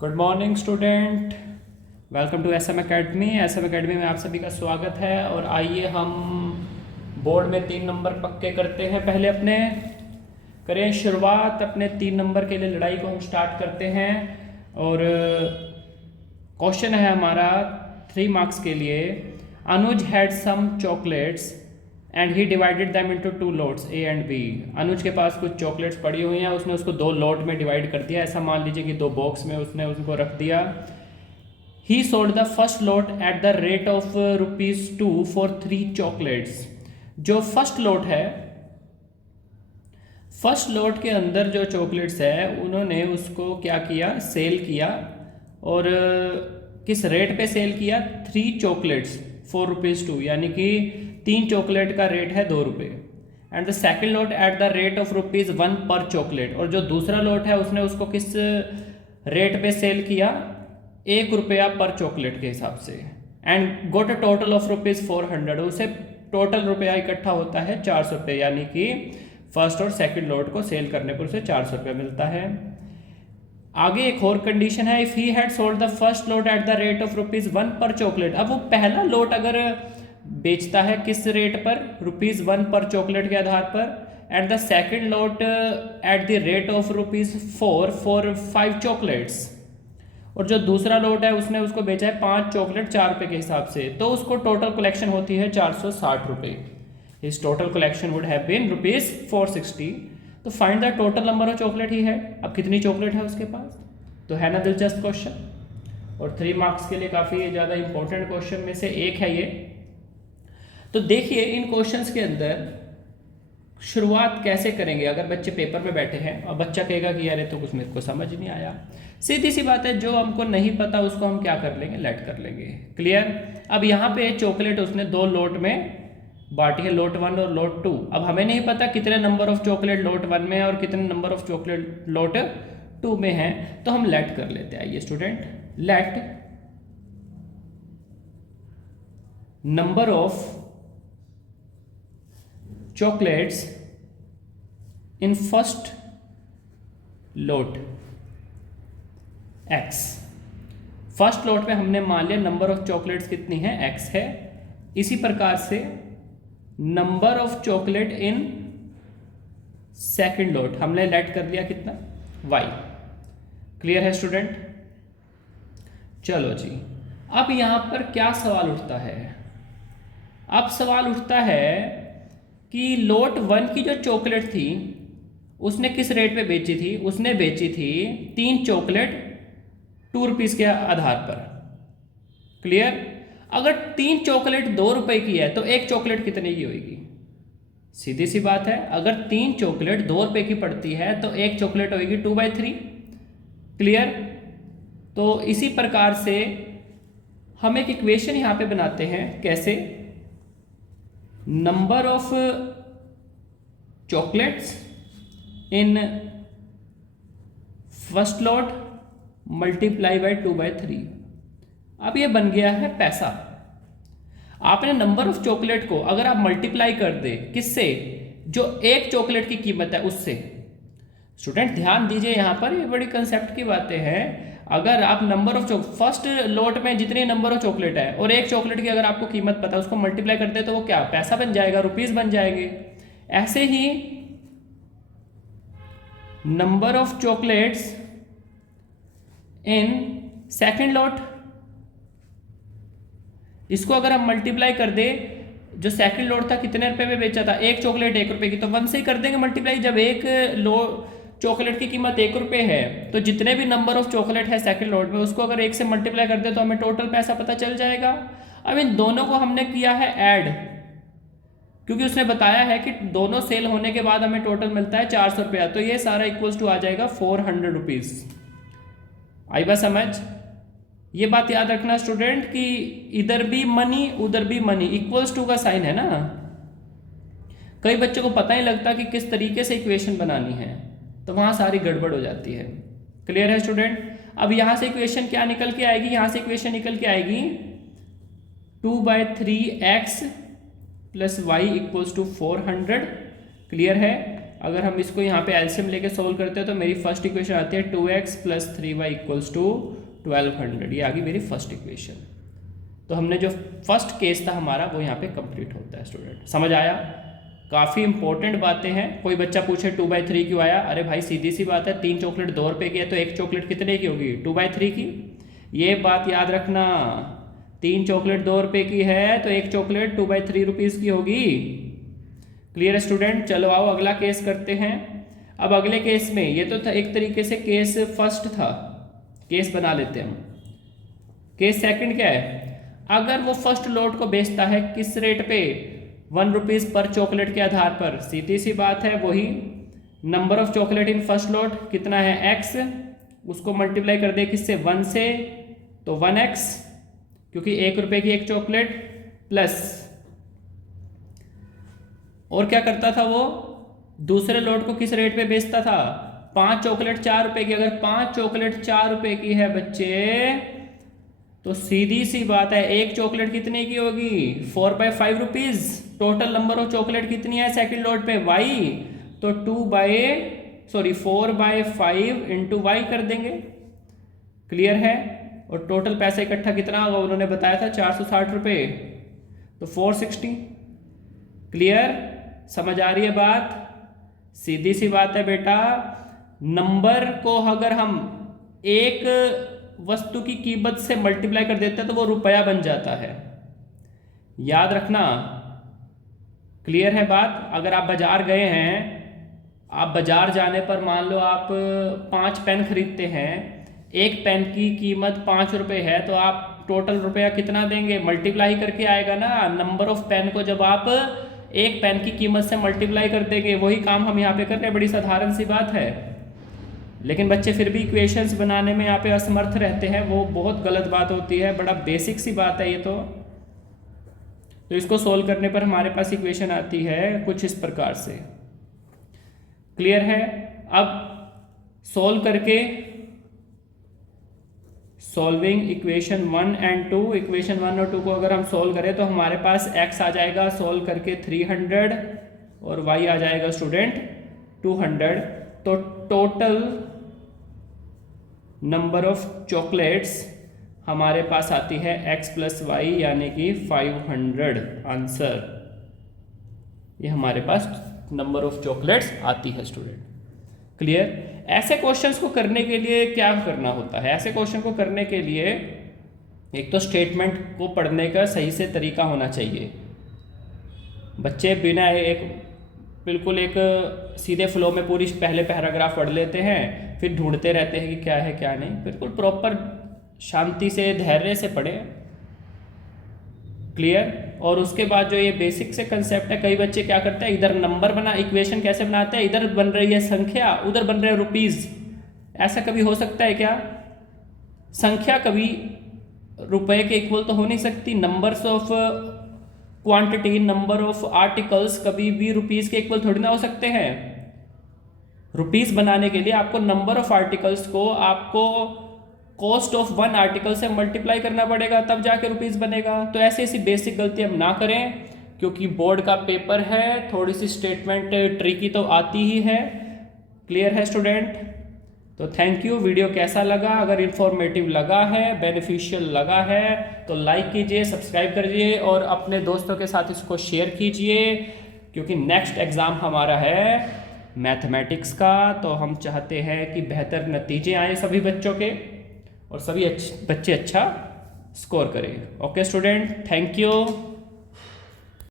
Good morning student. Welcome to S M academy. S M academy में आप सभी का स्वागत है। और आइए हम बोर्ड में 3 नंबर पक्के करते हैं। पहले अपने करें शुरुआत अपने 3 नंबर के लिए लड़ाई को हम स्टार्ट करते हैं। और क्वेश्चन है हमारा 3 मार्क्स के लिए। Anuj had some chocolates and he divided them into 2 lots A and B. Anuj के पास कुछ चॉकलेट्स पड़ी हुई हैं, उसने उसको 2 लोट में डिवाइड कर दिया। ऐसा मान लीजिए कि 2 बॉक्स में उसने उसको रख दिया। ही sold the first lot at the rate of ₹2 for 3 chocolates. जो फर्स्ट लॉट है, फर्स्ट लॉट के अंदर जो चॉकलेट्स है उन्होंने उसको क्या किया, सेल किया। और किस रेट पे सेल किया? 3 चॉकलेट्स फॉर ₹2, यानी कि 3 चॉकलेट का रेट है ₹2। And the second lot at the rate of ₹1 पर चॉकलेट। और जो दूसरा लॉट है उसने उसको किस रेट पे सेल किया? ₹1 पर चॉकलेट के हिसाब से। And got a total of ₹400। उसे टोटल रुपया इकट्ठा होता है ₹400, यानी कि फर्स्ट और सेकंड लॉट को सेल करने पर उसे ₹400 मिलता है। आगे एक और कंडीशन है, if he had sold the first lot at the rate of ₹1 पर चॉकलेट। अब वो पहला लॉट अगर बेचता है किस रेट पर? ₹1 पर चॉकलेट के आधार पर। And the second lot at the rate of ₹4 for 5 chocolates. और जो दूसरा लॉट है उसने उसको बेचा है 5 चॉकलेट ₹4 के हिसाब से, तो उसको टोटल कलेक्शन होती है ₹460। His total collection would have been ₹460। तो find the total number of chocolate ही है। अब कितनी चॉकलेट है उसके पास? तो है ना दिलचस्प क्वेश्चन। और 3 मार्क्स के लिए काफ़ी ज़्यादा इंपॉर्टेंट क्वेश्चन में से एक है ये। तो देखिए इन क्वेश्चंस के अंदर शुरुआत कैसे करेंगे। अगर बच्चे पेपर में बैठे हैं और बच्चा कहेगा कि यार ये तो कुछ मेरे को समझ नहीं आया, सीधी सी बात है, जो हमको नहीं पता उसको हम क्या कर लेंगे, लेट कर लेंगे। क्लियर? अब यहाँ पे चॉकलेट उसने 2 लोट में बांटी है, लोट 1 और लोट 2। अब हमें नहीं पता कितने नंबर ऑफ चॉकलेट लोट 1 में और कितने नंबर ऑफ चॉकलेट लोट 2 में है, तो हम लेट कर लेते हैं। आइए student, let number of chocolates in first lot x। First lot में हमने मान लिया नंबर ऑफ चॉकलेट्स कितनी है, x है। इसी प्रकार से number of chocolate in second lot हमने लेट कर लिया कितना, y। क्लियर है स्टूडेंट? चलो जी, अब यहां पर क्या सवाल उठता है? अब सवाल उठता है कि लोट 1 की जो चॉकलेट थी उसने किस रेट पे बेची थी? उसने बेची थी 3 चॉकलेट ₹2 के आधार पर। क्लियर? अगर 3 चॉकलेट ₹2 की है तो एक चॉकलेट कितने की होगी? सीधी सी बात है, अगर 3 चॉकलेट ₹2 की पड़ती है तो एक चॉकलेट होगी 2/3। क्लियर? तो इसी प्रकार से हम एक इक्वेशन यहां पे बनाते हैं। कैसे? Number of chocolates in first lot multiply by 2/3। अब ये बन गया है पैसा। आपने नंबर ऑफ चॉकलेट को अगर आप मल्टीप्लाई कर दे किससे? जो एक चॉकलेट की कीमत है उससे। स्टूडेंट ध्यान दीजिए, यहां पर ये बड़ी कंसेप्ट की बातें हैं। अगर आप नंबर ऑफ फर्स्ट लॉट में जितने नंबर ऑफ चॉकलेट है और एक चॉकलेट की अगर आपको कीमत पता है, उसको मल्टीप्लाई करते तो वो क्या पैसा बन जाएगा, ₹, बन जाएंगे। ऐसे ही number of chocolates in second lot, इसको अगर हम मल्टीप्लाई कर दे, जो सेकंड लॉट था कितने रुपए में बेचा था? एक चॉकलेट ₹1 की, तो 1 से ही कर देंगे मल्टीप्लाई। जब एक चॉकलेट की कीमत ₹1 है तो जितने भी नंबर ऑफ चॉकलेट है सेकंड लॉट में उसको अगर 1 से मल्टीप्लाई कर दे तो हमें टोटल पैसा पता चल जाएगा। अब इन दोनों को हमने किया है ऐड, क्योंकि उसने बताया है कि दोनों सेल होने के बाद हमें टोटल मिलता है ₹400। तो ये सारा इक्वल्स टू आ जाएगा ₹400। आई बात समझ? ये बात याद रखना स्टूडेंट कि इधर भी मनी उधर भी मनी, इक्वल्स टू का साइन है ना। कई बच्चों को पता ही लगता कि किस तरीके से इक्वेशन बनानी है, तो वहां सारी गड़बड़ हो जाती है। क्लियर है स्टूडेंट? अब यहां से इक्वेशन क्या निकल के आएगी? यहां से इक्वेशन निकल के आएगी 2/3x + y = 400। क्लियर है? अगर हम इसको यहाँ पे एलसीएम लेके सोल्व करते हैं तो मेरी फर्स्ट इक्वेशन आती है 2x + 3y = 1200। ये आ गई मेरी फर्स्ट इक्वेशन। तो हमने जो फर्स्ट केस था हमारा वो यहाँ पे कंप्लीट होता है स्टूडेंट। समझ आया? काफ़ी इंपॉर्टेंट बातें हैं। कोई बच्चा पूछे 2/3 क्यों आया? अरे भाई सीधी सी बात है, 3 चॉकलेट 2 रुपये की है तो एक चॉकलेट कितने की होगी? 2/3 की। ये बात याद रखना, 3 चॉकलेट 2 रुपये की है तो एक चॉकलेट 2/3 रुपीज़ की होगी। Clear student? चलो आओ अगला केस करते हैं। अब अगले केस में ये तो था एक तरीके से केस फर्स्ट था, केस बना लेते हैं हम। केस सेकंड क्या है? अगर वो फर्स्ट लॉट को बेचता है किस रेट पे? 1 रुपीज़ पर चॉकलेट के आधार पर। सीधी सी बात है, वही number of chocolate in first lot कितना है x, उसको मल्टीप्लाई कर दे किससे? 1 से, तो 1x, क्योंकि 1 रुपये की एक चॉकलेट प्लस। और क्या करता था वो? दूसरे लॉट को किस रेट पे बेचता था? 5 चॉकलेट 4 रुपये की। अगर 5 चॉकलेट 4 रुपये की है बच्चे, तो सीधी सी बात है एक चॉकलेट कितने की होगी? 4/5 rupees. Total number of chocolate कितनी है सेकंड लॉट पे? y, तो 4/5 इंटू y कर देंगे। क्लियर है? और टोटल पैसा इकट्ठा कितना होगा उन्होंने बताया था? 460 रुपये, तो 460। क्लियर? समझ आ रही है बात? सीधी सी बात है बेटा, नंबर को अगर हम एक वस्तु की कीमत से मल्टीप्लाई कर देते हैं तो वो रुपया बन जाता है। याद रखना। क्लियर है बात? अगर आप बाजार गए हैं, आप बाजार जाने पर मान लो आप 5 पेन खरीदते हैं, एक पेन की कीमत 5 रुपये है, तो आप टोटल रुपया कितना देंगे? मल्टीप्लाई करके आएगा ना। नंबर ऑफ पेन को जब आप एक पेन की कीमत से मल्टीप्लाई कर देंगे, वही काम हम यहाँ पे कर रहे हैं। बड़ी साधारण सी बात है, लेकिन बच्चे फिर भी इक्वेशंस बनाने में यहाँ पे असमर्थ रहते हैं। वो बहुत गलत बात होती है। बड़ा बेसिक सी बात है ये तो इसको सोल्व करने पर हमारे पास इक्वेशन आती है कुछ इस प्रकार से। क्लियर है? अब सोल्व करके, सॉल्विंग इक्वेशन 1 एंड 2, इक्वेशन 1 और 2 को अगर हम सोल्व करें तो हमारे पास x आ जाएगा सोल्व करके 300 और y आ जाएगा स्टूडेंट 200। तो टोटल नंबर ऑफ चॉकलेट्स हमारे पास आती है x + y यानी कि 500 आंसर। ये हमारे पास नंबर ऑफ चॉकलेट्स आती है स्टूडेंट। क्लियर? ऐसे क्वेश्चंस को करने के लिए क्या करना होता है? ऐसे क्वेश्चन को करने के लिए एक तो स्टेटमेंट को पढ़ने का सही से तरीका होना चाहिए। बच्चे बिना बिल्कुल एक सीधे फ्लो में पूरी पहले पैराग्राफ पढ़ लेते हैं, फिर ढूंढते रहते हैं कि क्या है क्या नहीं। बिल्कुल प्रॉपर शांति से धैर्य से पढ़ें। क्लियर? और उसके बाद जो ये बेसिक से कंसेप्ट है, कई बच्चे क्या करते हैं, इधर नंबर बना, इक्वेशन कैसे बनाते हैं, इधर बन रही है संख्या, उधर बन रहे रुपीज़। ऐसा कभी हो सकता है क्या? संख्या कभी रुपए के इक्वल तो हो नहीं सकती। Numbers of quantity, number of articles कभी भी रुपीज़ के इक्वल थोड़ी ना हो सकते हैं। रुपीज़ बनाने के लिए आपको नंबर ऑफ आर्टिकल्स को आपको कॉस्ट ऑफ 1 आर्टिकल से मल्टीप्लाई करना पड़ेगा, तब जाके रुपीज़ बनेगा। तो ऐसी बेसिक गलती हम ना करें, क्योंकि बोर्ड का पेपर है, थोड़ी सी स्टेटमेंट ट्रिकी तो आती ही है। क्लियर है स्टूडेंट? तो थैंक यू। वीडियो कैसा लगा? अगर इंफॉर्मेटिव लगा है, बेनिफिशियल लगा है तो लाइक कीजिए, सब्सक्राइब करिए और अपने दोस्तों के साथ इसको शेयर कीजिए, क्योंकि नेक्स्ट एग्ज़ाम हमारा है मैथमेटिक्स का। तो हम चाहते हैं कि बेहतर नतीजे आए सभी बच्चों के और सभी बच्चे अच्छा स्कोर करें। Okay student, thank you.